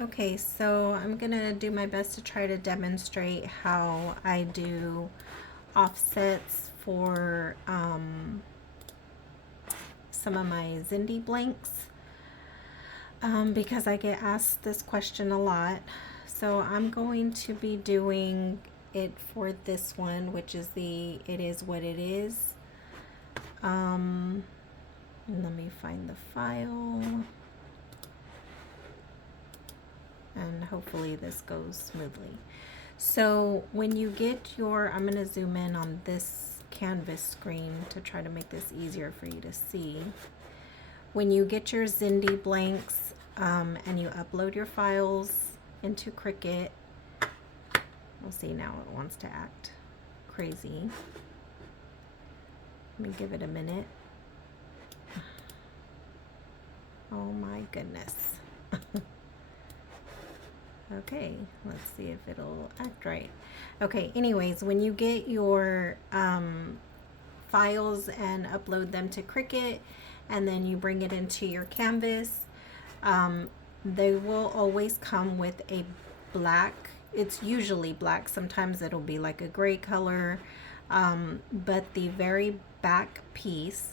Okay, so I'm gonna do my best to try to demonstrate how I do offsets for some of my zindee blanks because I get asked this question a lot. So I'm going to be doing it for this one, which is the It Is What It Is. Let me find the file. And hopefully this goes smoothly. So when you get your, I'm going to zoom in on this canvas screen to try to make this easier for you to see. When you get your zindee blanks and you upload your files into Cricut, we'll see now it wants to act crazy. Let me give it a minute. Oh my goodness. Okay, let's see if it'll act right. Okay, anyways, when you get your files and upload them to Cricut, and then you bring it into your canvas, they will always come with a black, it's usually black, sometimes it'll be like a gray color, but the very back piece,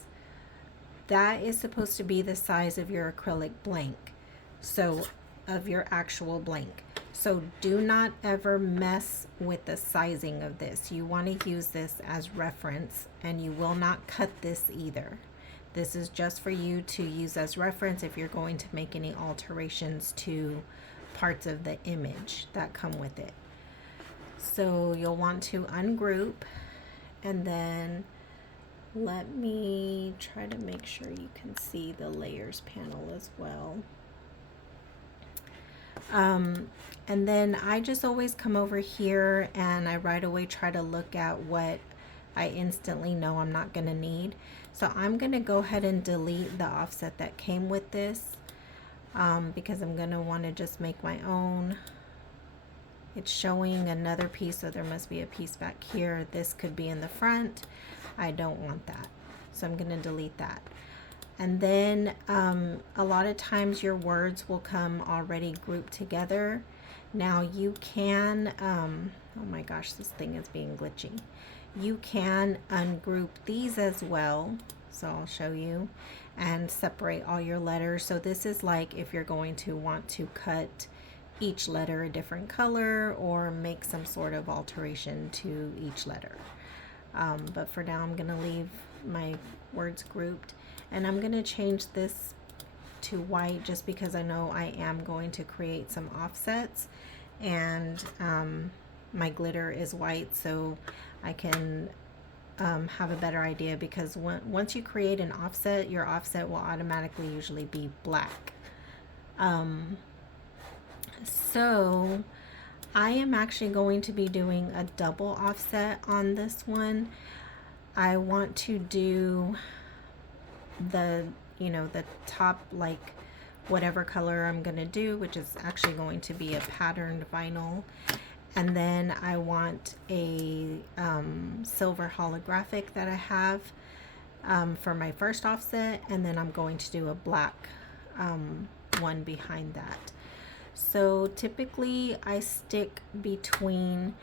that is supposed to be the size of your acrylic blank, so of your actual blank. So do not ever mess with the sizing of this. You want to use this as reference, and you will not cut this either. This is just for you to use as reference if you're going to make any alterations to parts of the image that come with it. So you'll want to ungroup, and then let me try to make sure you can see the layers panel as well. And then I just always come over here and I right away try to look at what I instantly know I'm not going to need. So I'm going to go ahead and delete the offset that came with this because I'm going to want to just make my own. It's showing another piece, so there must be a piece back here. This could be in the front. I don't want that, so I'm going to delete that. And then a lot of times your words will come already grouped together. Now you can, oh my gosh, this thing is being glitchy. You can ungroup these as well. So I'll show you, and separate all your letters. So this is like if you're going to want to cut each letter a different color or make some sort of alteration to each letter. But for now I'm gonna leave my words grouped. And I'm going to change this to white just because I know I am going to create some offsets, and my glitter is white, so I can have a better idea, because once you create an offset, your offset will automatically usually be black. So I am actually going to be doing a double offset on this one. I want to do the top, like whatever color I'm gonna do, which is actually going to be a patterned vinyl, and then I want a silver holographic that I have for my first offset, and then I'm going to do a black one behind that. So typically I stick between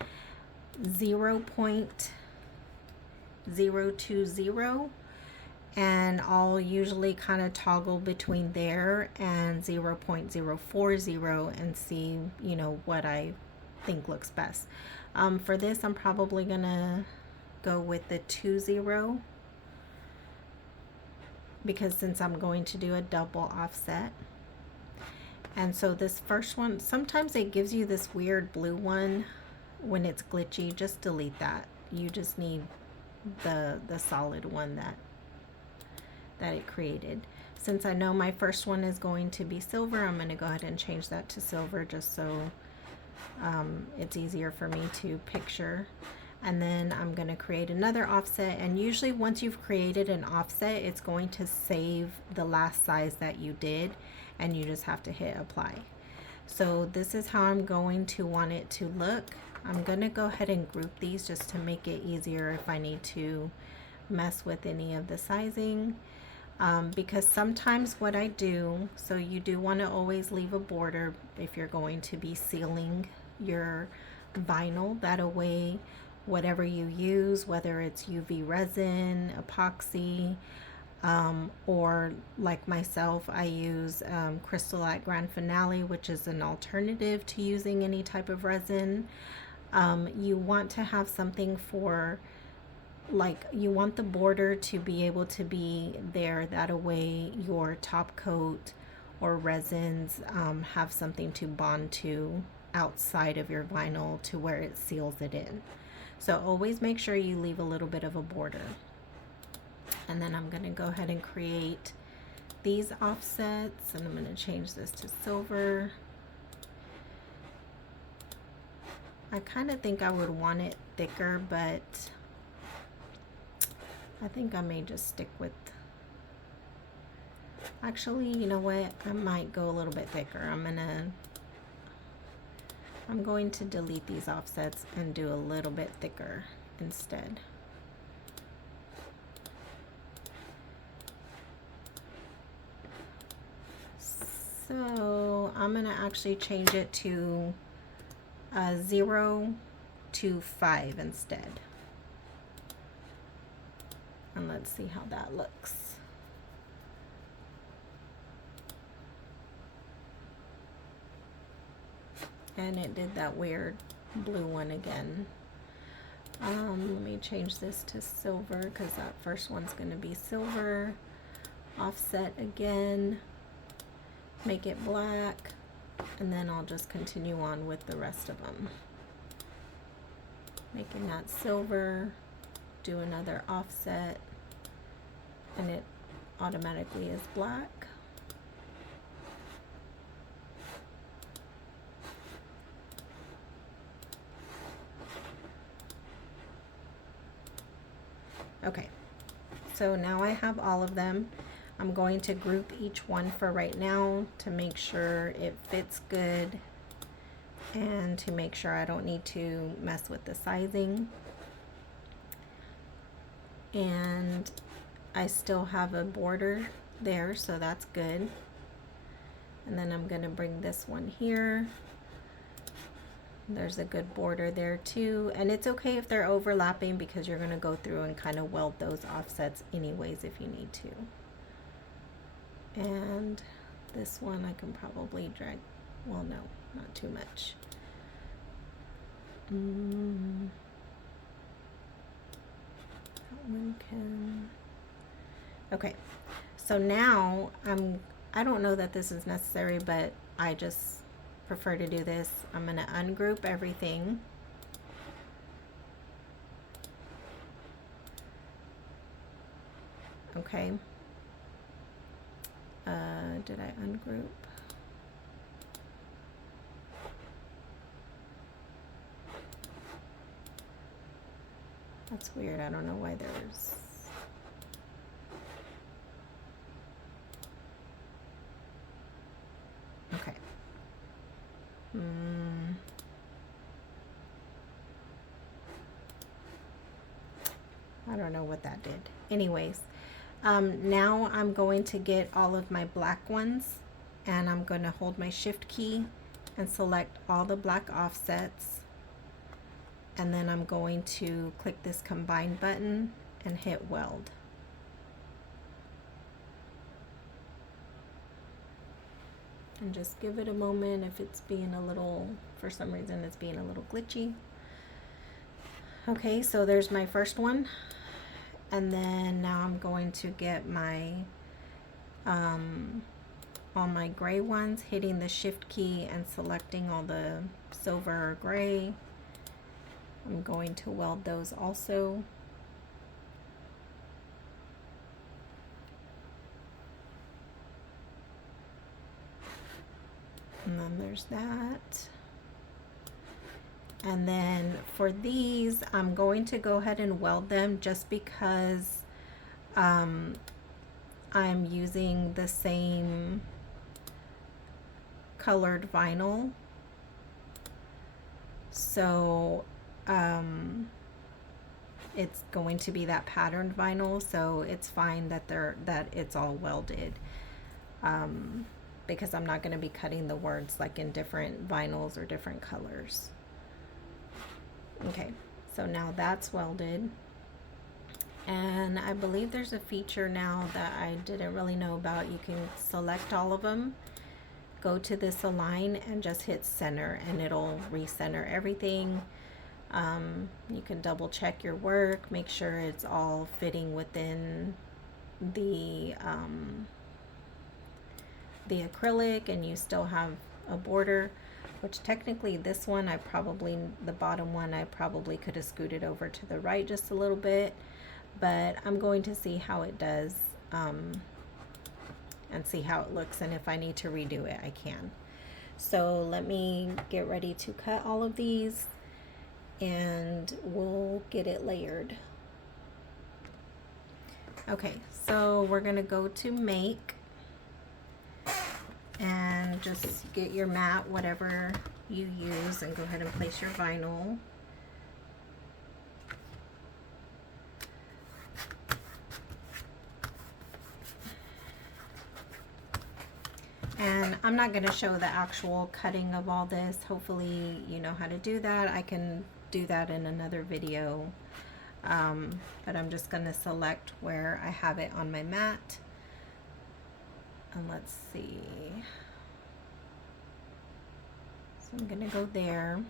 0.020 and I'll usually kind of toggle between there and 0.040 and see, what I think looks best. For this, I'm probably gonna go with the 20, because since I'm going to do a double offset. And so this first one, sometimes it gives you this weird blue one when it's glitchy. Just delete that. You just need the solid one that it created. Since I know my first one is going to be silver, I'm going to go ahead and change that to silver just so it's easier for me to picture. And then I'm going to create another offset, and usually once you've created an offset, it's going to save the last size that you did, and you just have to hit apply. So this is how I'm going to want it to look. I'm going to go ahead and group these just to make it easier if I need to mess with any of the sizing. because sometimes what I do, so you do want to always leave a border if you're going to be sealing your vinyl. That way, whatever you use, whether it's UV resin, epoxy, or like myself, I use Crystalite Grand Finale, which is an alternative to using any type of resin. You want to have something for, like, you want the border to be able to be there. That way your top coat or resins have something to bond to outside of your vinyl to where it seals it in. So always make sure you leave a little bit of a border. And then I'm going to go ahead and create these offsets, and I'm going to change this to silver. I kind of think I would want it thicker, but I think I may just stick with, actually, you know what, I might go a little bit thicker. I'm going to delete these offsets and do a little bit thicker instead. So I'm gonna actually change it to 0 to 5 instead. And let's see how that looks. And it did that weird blue one again. Let me change this to silver because that first one's going to be silver. Offset again, make it black, and then I'll just continue on with the rest of them. Making that silver, do another offset, and it automatically is black. Okay, so now I have all of them. I'm going to group each one for right now to make sure it fits good and to make sure I don't need to mess with the sizing. And I still have a border there, so that's good. And then I'm going to bring this one here. There's a good border there too, and it's okay if they're overlapping because you're going to go through and kind of weld those offsets anyways if you need to. And this one I can probably drag, well, no, not too much. That one can, okay. So now I don't know that this is necessary, but I just prefer to do this. I'm going to ungroup everything. Okay. Did I ungroup? That's weird. I don't know why there's... Okay. I don't know what that did. Anyways, now I'm going to get all of my black ones, and I'm going to hold my shift key and select all the black offsets, and then I'm going to click this combine button and hit weld. And just give it a moment if it's being a little, for some reason it's being a little glitchy. Okay, so there's my first one. And then now I'm going to get my, all my gray ones, hitting the shift key and selecting all the silver or gray. I'm going to weld those also. And then there's that. And then for these, I'm going to go ahead and weld them just because I'm using the same colored vinyl. So it's going to be that patterned vinyl, so it's fine that it's all welded, because I'm not going to be cutting the words like in different vinyls or different colors. Okay, so now that's welded. And I believe there's a feature now that I didn't really know about. You can select all of them, go to this align, and just hit center, and it'll recenter everything. You can double check your work, make sure it's all fitting within the acrylic, and you still have a border, which technically this one the bottom one I probably could have scooted over to the right just a little bit, but I'm going to see how it does, and see how it looks, and if I need to redo it, I can. So let me get ready to cut all of these, and we'll get it layered. Okay, so we're gonna go to make, and just get your mat, whatever you use, and go ahead and place your vinyl. And I'm not going to show the actual cutting of all this. Hopefully you know how to do that. I can do that in another video. But I'm just going to select where I have it on my mat. And let's see. So I'm going to go there.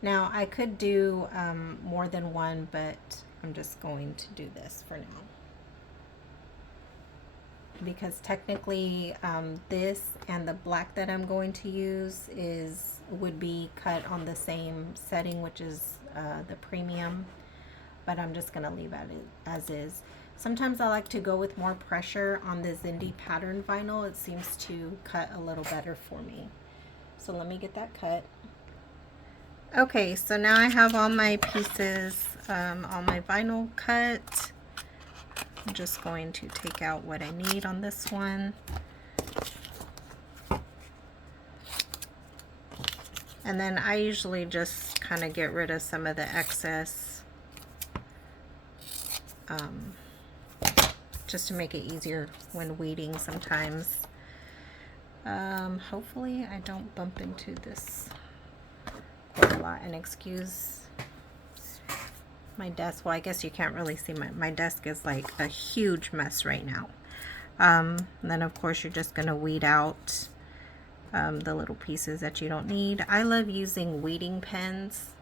Now I could do more than one, but I'm just going to do this for now. Because technically this and the black that I'm going to use would be cut on the same setting, which is the premium, but I'm just going to leave it as is. Sometimes I like to go with more pressure on the zindee pattern vinyl. It seems to cut a little better for me. So let me get that cut. Okay, so now I have all my pieces, all my vinyl cut. I'm just going to take out what I need on this one. And then I usually just kind of get rid of some of the excess, just to make it easier when weeding sometimes. Hopefully I don't bump into this quite a lot, and excuse my desk. Well, I guess you can't really see my desk is like a huge mess right now. And then of course you're just gonna weed out the little pieces that you don't need. I love using weeding pens.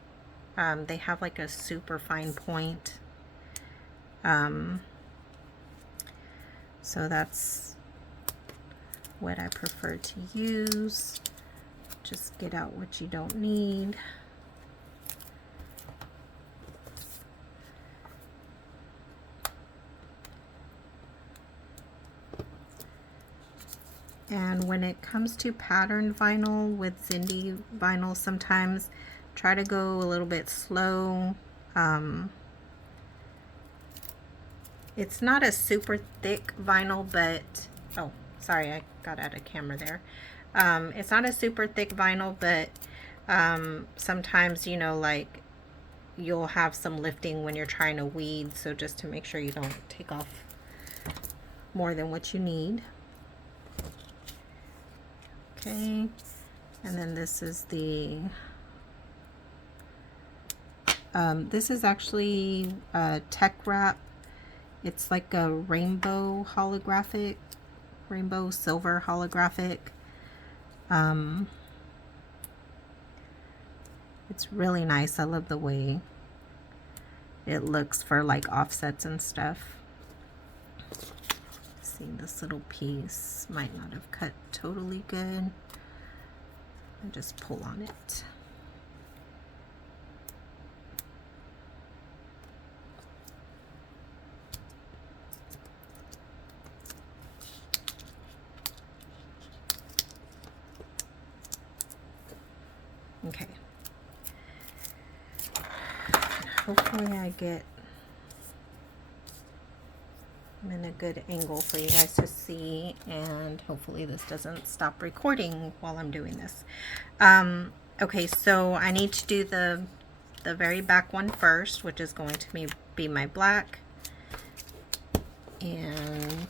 They have like a super fine point. So that's what I prefer to use. Just get out what you don't need. And when it comes to patterned vinyl with zindee vinyl, sometimes try to go a little bit slow. It's not a super thick vinyl, but oh, sorry, I got out of camera there. It's not a super thick vinyl, but sometimes, you know, like you'll have some lifting when you're trying to weed, so just to make sure you don't take off more than what you need. Okay, and then this is the this is actually tech wrap. It's like a rainbow silver holographic. It's really nice. I love the way it looks for like offsets and stuff. See, this little piece might not have cut totally good. I just pull on it. Okay. Hopefully I get in a good angle for you guys to see, and hopefully this doesn't stop recording while I'm doing this. Okay, so I need to do the the very back one first, which is going to be my black. And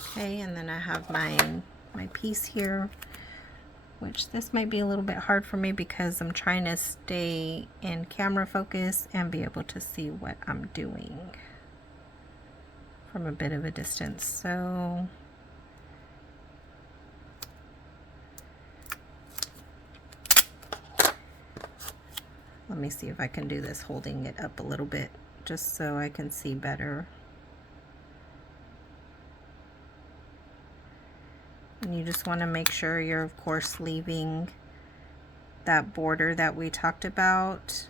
okay, and then I have my piece here, which this might be a little bit hard for me because I'm trying to stay in camera focus and be able to see what I'm doing from a bit of a distance. So let me see if I can do this holding it up a little bit just so I can see better. And you just want to make sure you're, of course, leaving that border that we talked about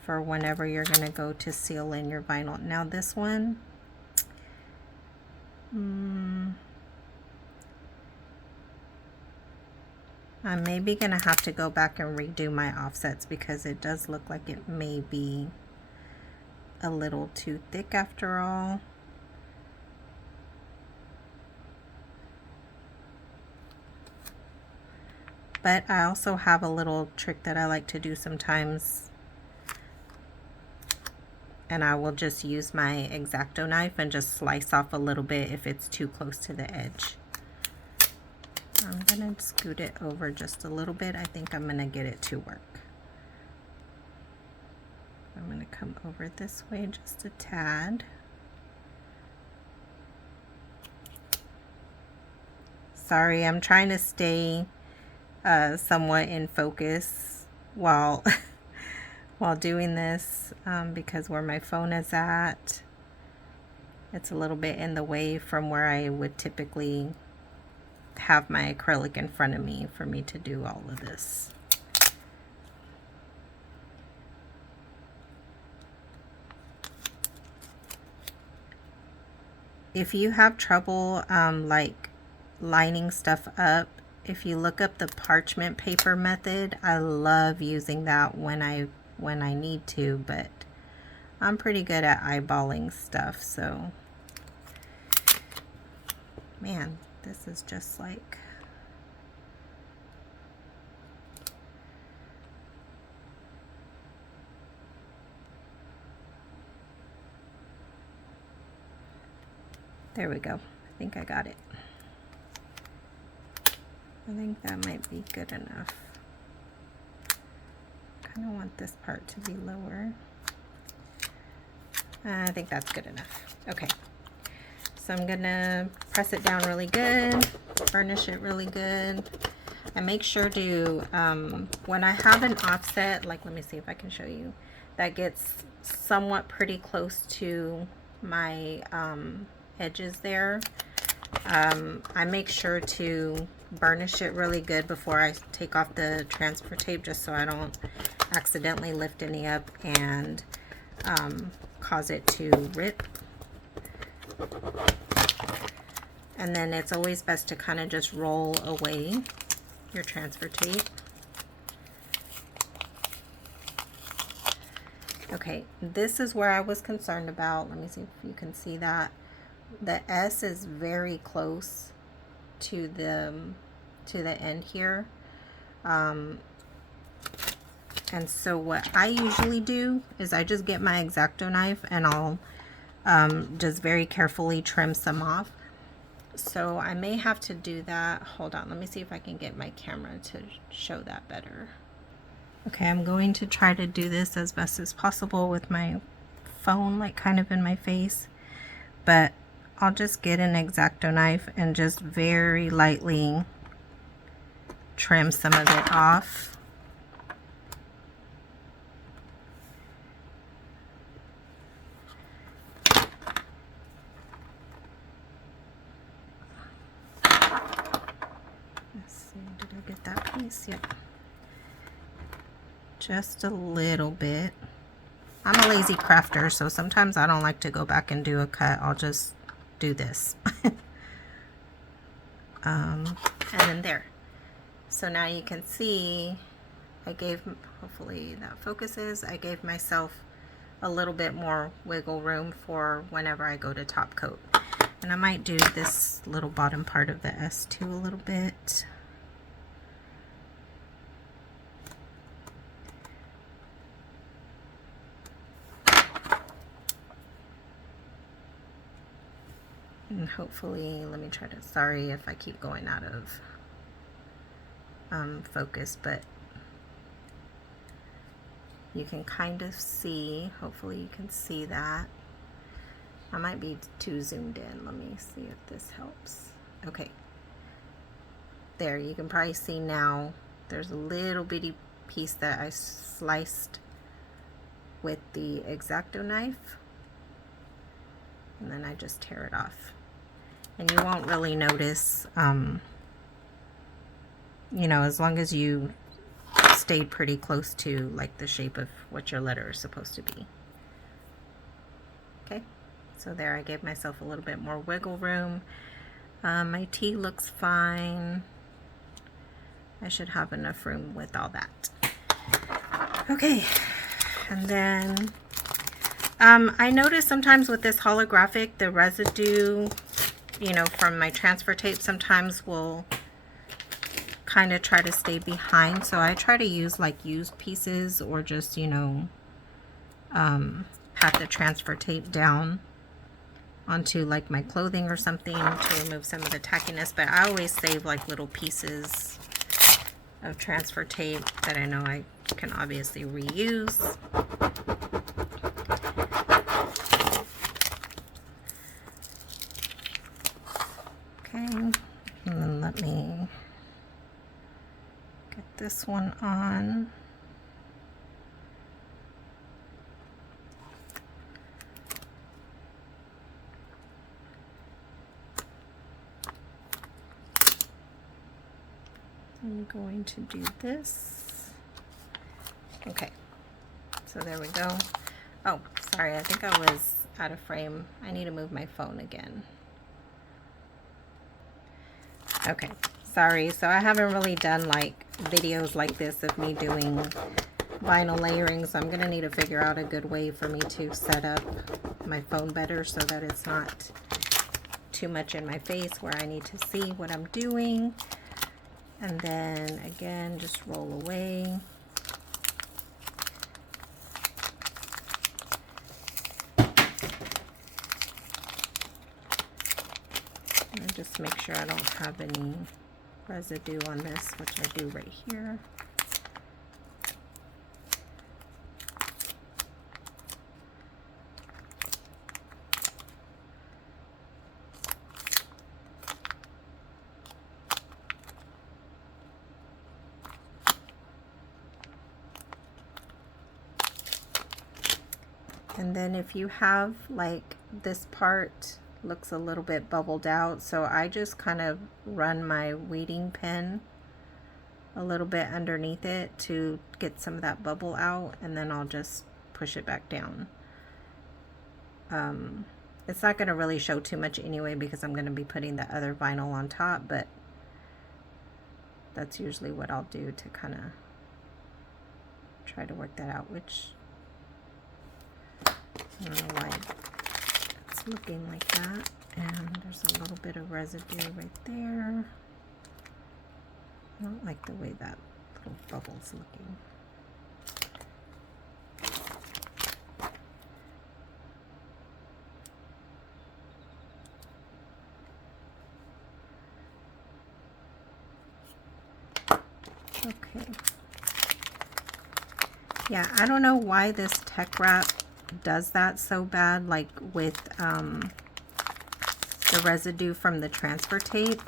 for whenever you're going to go to seal in your vinyl. Now this one, I'm maybe going to have to go back and redo my offsets because it does look like it may be a little too thick after all. But I also have a little trick that I like to do sometimes, and I will just use my X-Acto knife and just slice off a little bit if it's too close to the edge. I'm gonna scoot it over just a little bit. I think I'm gonna get it to work. I'm gonna come over this way just a tad. Sorry, I'm trying to stay somewhat in focus while while doing this because where my phone is at, it's a little bit in the way from where I would typically have my acrylic in front of me for me to do all of this. If you have trouble like lining stuff up, if you look up the parchment paper method, I love using that when I need to, but I'm pretty good at eyeballing stuff, so man, this is just like there we go. I think I got it. I think that might be good enough. I kind of want this part to be lower. I think that's good enough. Okay, so I'm gonna press it down really good, burnish it really good, and make sure to, when I have an offset, like let me see if I can show you, that gets somewhat pretty close to my edges there, I make sure to burnish it really good before I take off the transfer tape, just so I don't accidentally lift any up and cause it to rip. And then it's always best to kind of just roll away your transfer tape. Okay, this is where I was concerned about. Let me see if you can see that. The S is very close to the end here, and so what I usually do is I just get my X-Acto knife and I'll just very carefully trim some off. So I may have to do that. Hold on, let me see if I can get my camera to show that better. Okay, I'm going to try to do this as best as possible with my phone like kind of in my face, but I'll just get an X-Acto knife and just very lightly trim some of it off. Let's see, did I get that piece? Yep. Just a little bit. I'm a lazy crafter, so sometimes I don't like to go back and do a cut. I'll just do this. And then there. So now you can see I gave, hopefully that focuses, I gave myself a little bit more wiggle room for whenever I go to top coat. And I might do this little bottom part of the S2 a little bit. And hopefully, let me try to, sorry if I keep going out of focus, but you can kind of see, hopefully you can see that. I might be too zoomed in. Let me see if this helps. Okay. There, you can probably see now there's a little bitty piece that I sliced with the X-Acto knife. And then I just tear it off. And you won't really notice, you know, as long as you stayed pretty close to like the shape of what your letter is supposed to be. Okay, so there I gave myself a little bit more wiggle room. My T looks fine. I should have enough room with all that. Okay, and then I notice sometimes with this holographic, the residue, you know, from my transfer tape sometimes will kind of try to stay behind. So I try to use like used pieces or just, you know, pat the transfer tape down onto like my clothing or something to remove some of the tackiness. But I always save like little pieces of transfer tape that I know I can obviously reuse. Okay, and then let me get this one on. I'm going to do this. Okay, so there we go. Oh, sorry, I think I was out of frame. I need to move my phone again. Okay, sorry. So I haven't really done like videos like this of me doing vinyl layering, so I'm gonna need to figure out a good way for me to set up my phone better so that it's not too much in my face where I need to see what I'm doing. And then again, just roll away. And just make sure I don't have any residue on this, which I do right here. And then if you have like this part looks a little bit bubbled out, so I just kind of run my weeding pen a little bit underneath it to get some of that bubble out, and then I'll just push it back down. It's not going to really show too much anyway because I'm going to be putting the other vinyl on top, but that's usually what I'll do to kind of try to work that out, which I don't know why it's looking like that. And there's a little bit of residue right there. I don't like the way that little bubble's looking. Okay. Yeah, I don't know why this tech wrap does that so bad, like with the residue from the transfer tape.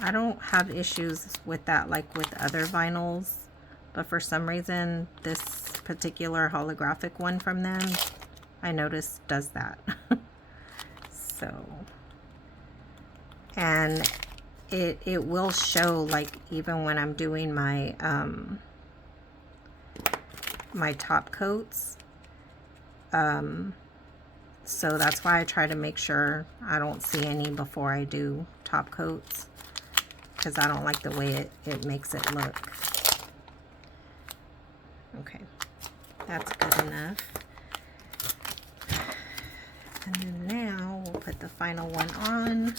I don't have issues with that like with other vinyls, but for some reason this particular holographic one from them, I noticed does that. So, and it will show like even when I'm doing my my top coats. So that's why I try to make sure I don't see any before I do top coats, because I don't like the way it makes it look. Okay, that's good enough. And then now we'll put put the final one on.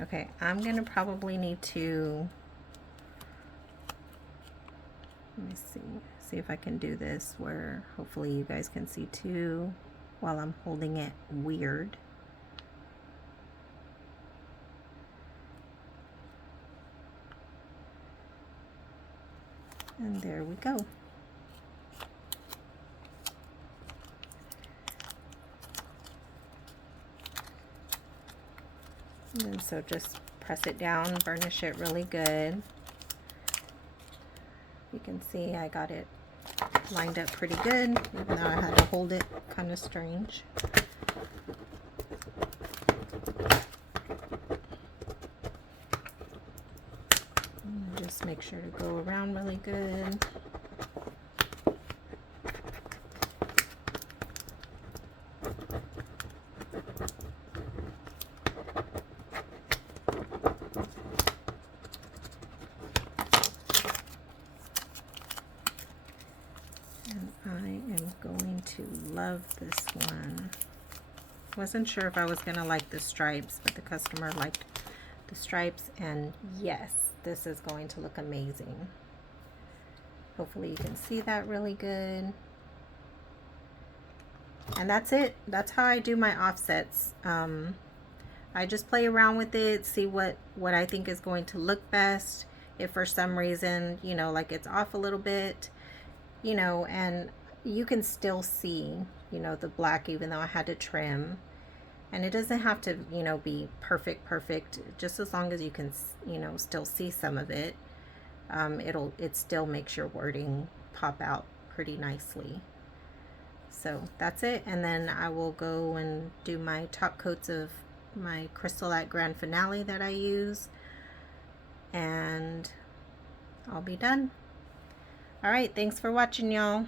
Okay, I'm gonna probably need to, let me see if I can do this where hopefully you guys can see too while I'm holding it weird. And there we go. And so just press it down, burnish it really good. You can see I got it lined up pretty good, even though I had to hold it kind of strange. And just make sure to go around really good. Going to love this one. Wasn't sure if I was gonna like the stripes, but the customer liked the stripes, and yes, this is going to look amazing. Hopefully you can see that really good. And that's it. That's how I do my offsets. I just play around with it, see what I think is going to look best. If for some reason, you know, like it's off a little bit, you know, and you can still see, you know, the black, even though I had to trim. And it doesn't have to, you know, be perfect, just as long as you can, you know, still see some of it. It still makes your wording pop out pretty nicely. So that's it. And then I will go and do my top coats of my Crystalite Grand Finale that I use, and I'll be done. All right, thanks for watching, y'all.